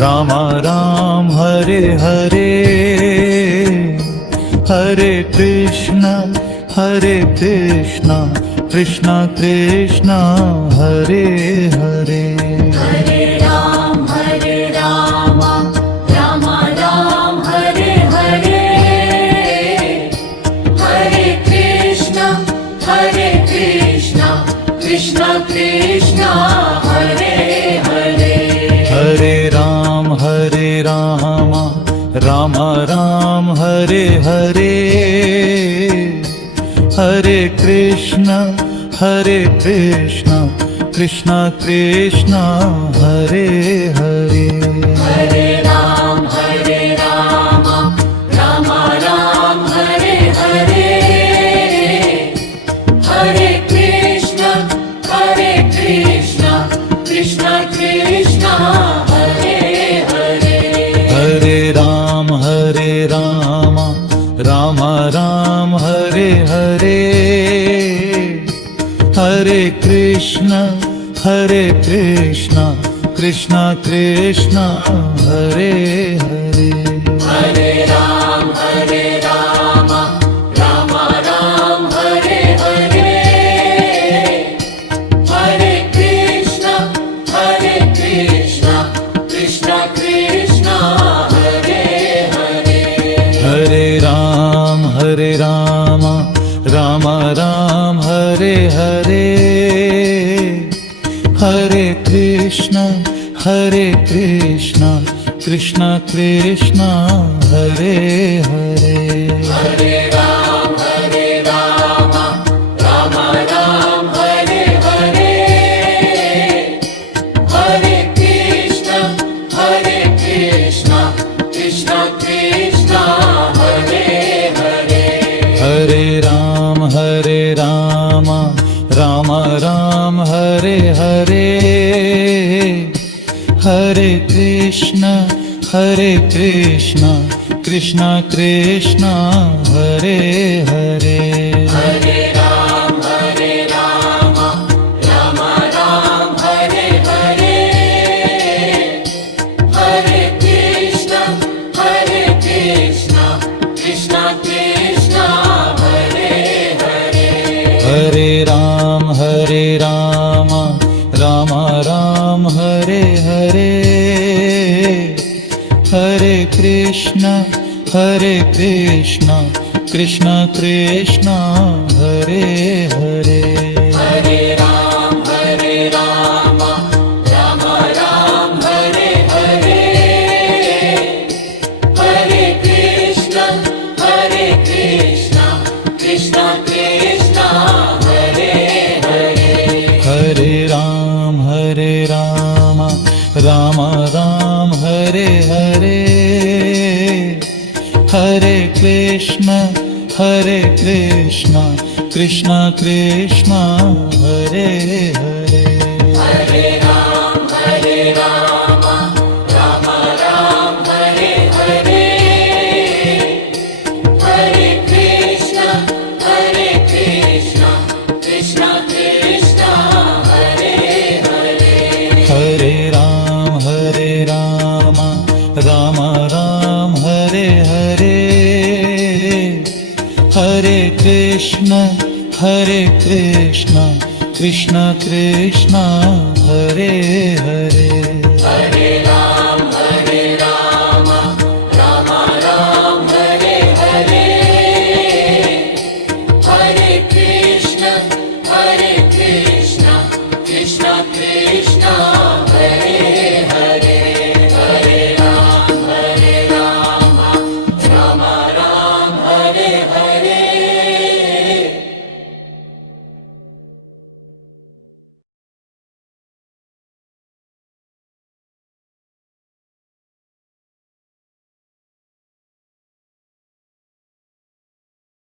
Ram Ram Hare Hare, Hare Krishna Krishna Krishna Hare Hare. Hare Ram Ram Ram Hare Hare, Hare Krishna Krishna Krishna Hare Hare. Hare Ram Ram Ram Hare Hare, Hare Krishna Krishna Krishna Hare Hare. Hare Ram Ram Ram Hare Hare, Hare Krishna Krishna Krishna Hare Hare. Hare Ram Ram Ram Hare Hare, Hare Krishna Krishna Krishna Hare Hare. Hare Ram Ram Ram Hare Hare, Hare Krishna Krishna Krishna Hare Hare. Hare Ram Ram Ram Hare Hare, Hare Krishna Krishna Krishna Hare Hare. Hare Ram Ram Ram Hare Hare, Hare Krishna Krishna Krishna Hare Hare. Hare Ram Ram Ram Hare Hare, Hare Krishna Krishna Krishna Hare Hare. Hare Ram Ram Ram Hare Hare, Hare Krishna Krishna Krishna Hare Hare. Hare Ram Ram Ram Hare Hare, Hare Krishna Krishna Krishna Hare Hare. Hare Ram Ram Ram Hare Hare, Hare Krishna Krishna Krishna Hare Hare. Hare Ram Ram Ram Hare Hare, Hare Krishna Krishna Krishna Hare Hare. Hare Ram Ram Ram Hare Hare, Hare Krishna Krishna Krishna Hare Hare. Hare Ram Ram Ram Hare Hare, Hare Krishna Krishna Krishna Hare Hare. Hare Ram